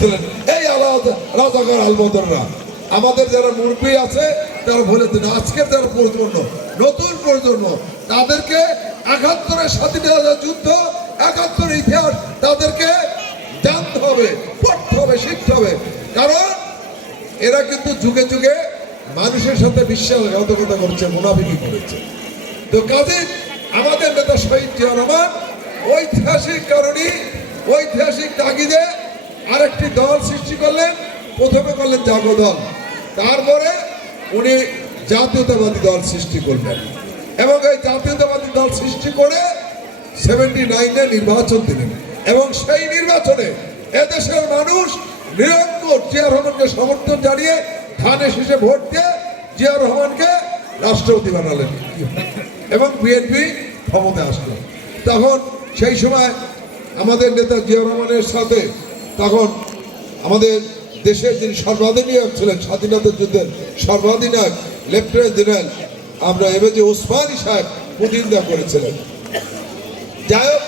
ছিলেন এই রাজাকার আলবদররা আমাদের যারা মুরব্বী আছে, তারা বলেছেন আজকের যারা প্রজন্ম, নতুন প্রজন্ম, তাদেরকে একাত্তরের স্বাধীনতা যুদ্ধ, একাত্তর ইতিহাস, তাদেরকে জানতে হবে, পড়তে হবে, শিখতে হবে। কারণ এরা কিন্তু যুগে যুগে মানুষের সাথে বিশ্বাসঘাতকতা করছে, মুনাফিকি করেছে। তো কাজে আমাদের নেতা শহীদ জিয়া রহমান ঐতিহাসিক কারণে ঐতিহাসিক তাগিদে আরেকটি দল সৃষ্টি করলেন প্রথমে করলেন জাগো দল তারপরে উনি জাতীয়তাবাদী দল সৃষ্টি করলেন। এবং এই জাতীয়তাবাদী দল সৃষ্টি করে সেভেন্টি নাইনে নির্বাচন দিলেন। এবং সেই নির্বাচনে এদেশের মানুষ নিরঙ্কুশ জিয়া রহমানকে সমর্থন জানিয়ে ধানে শেষে ভোট দিয়ে জিয়া রহমানকে রাষ্ট্রপতি বানালেন। এবং বিএনপি ক্ষমতায় আসলো। তখন সেই সময় আমাদের নেতা জিয়া রহমানের সাথে তখন আমাদের দেশের যিনি সর্বাধিনায়ক ছিলেন, স্বাধীনতা যুদ্ধের সর্বাধিনায়ক, লেফটেন্যান্ট জেনারেল আমরা এবার যে ওসমানী সাহেব প্রতিনিধিত্ব করেছিলেন। যাই হোক,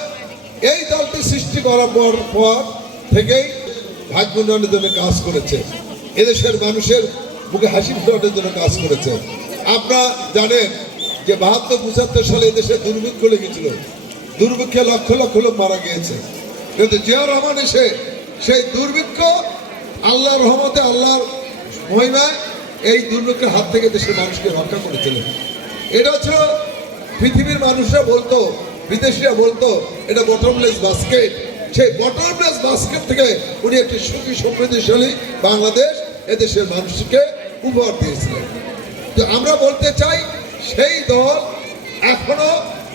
এই দলটি সৃষ্টি করার পর পর থেকেই ভাগ্য উন্নয়নের জন্য কাজ করেছে। এদেশের মানুষের মুখে হাসি ফোটানোর জন্য কাজ করেছে। আপনারা জানেন যে বাহাত্তর, পঁচাত্তর সালে এদেশে দুর্ভিক্ষ লেগেছিল। দুর্ভিক্ষে লক্ষ লক্ষ লোক মারা গিয়েছে। কিন্তু জিয়া রহমান এসে সেই দুর্ভিক্ষ আল্লাহর রহমতে আল্লাহর মহিমায় এই দুর্ভিক্ষের হাত থেকে দেশের মানুষকে রক্ষা করেছিলেন। এটা হচ্ছে পৃথিবীর মানুষরা বলতো, বিদেশিরা বলতো, এটা বটমলেস বাস্কেট সেই বটমলেস বাস্কেট থেকে উনি একটি সুখী, সমৃদ্ধিশালী বাংলাদেশ এদেশের মানুষকে উপহার দিয়েছিলেন। তো আমরা বলতে চাই, সেই দল এখনও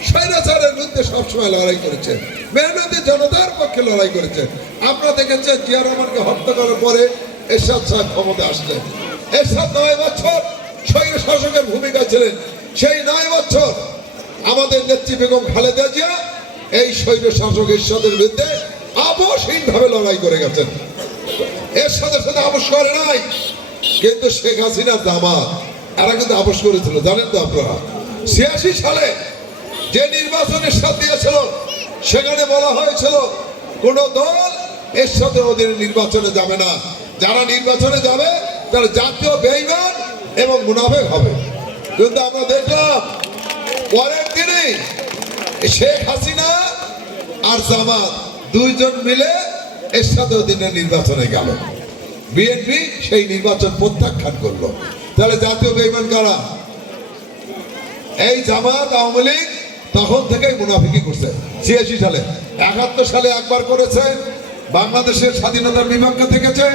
স্বৈরাচারের বিরুদ্ধে সবসময় লড়াই করেছে। মেহনতি জনতার পক্ষে লড়াই করেছে। আপনারা দেখেছেন জিয়া রহমানকে হত্যা করার পরে এরশাদ সাহেব ক্ষমতা আসলেন। এরশাদ নয় বছর স্বৈর শাসকের ভূমিকা ছিলেন। সেই নয় বছর আমাদের নেত্রী বেগম খালেদা জিয়া এই স্বৈর শাসক এরশাদের বিরুদ্ধে আপসহীন ভাবে লড়াই করে গেছেন। এর সাথে সাথে আপোষ করে নাই। কিন্তু শেখ হাসিনা দামাত, এরা কিন্তু আপোষ করেছিল। জানেন তো আপনারা? ছিয়াশি সালে যে নির্বাচনের সাথ দিয়েছিল সেখানে বলা হয়েছিল, কোন দল এর সাথে ওদের নির্বাচনে যাবে না। যারা নির্বাচনে যাবে, তারা জাতীয় বেইমান এবং মুনাফেক হবে। কিন্তু আমরা দেখলাম, পরের দিনে শেখ হাসিনা আর জামাত দুইজন মিলে এর সাথে দিনের নির্বাচনে গেল। বিএনপি সেই নির্বাচন প্রত্যাখ্যান করল। তাহলে জাতীয় বেইমান কারা? এই জামাত, আওয়ামী লীগ তখন থেকেই মুনাফিকি করছে। ছিয়াশি সালে একাত্তর সালে একবার করেছে বাংলাদেশের স্বাধীনতার বিপক্ষে থেকেছে।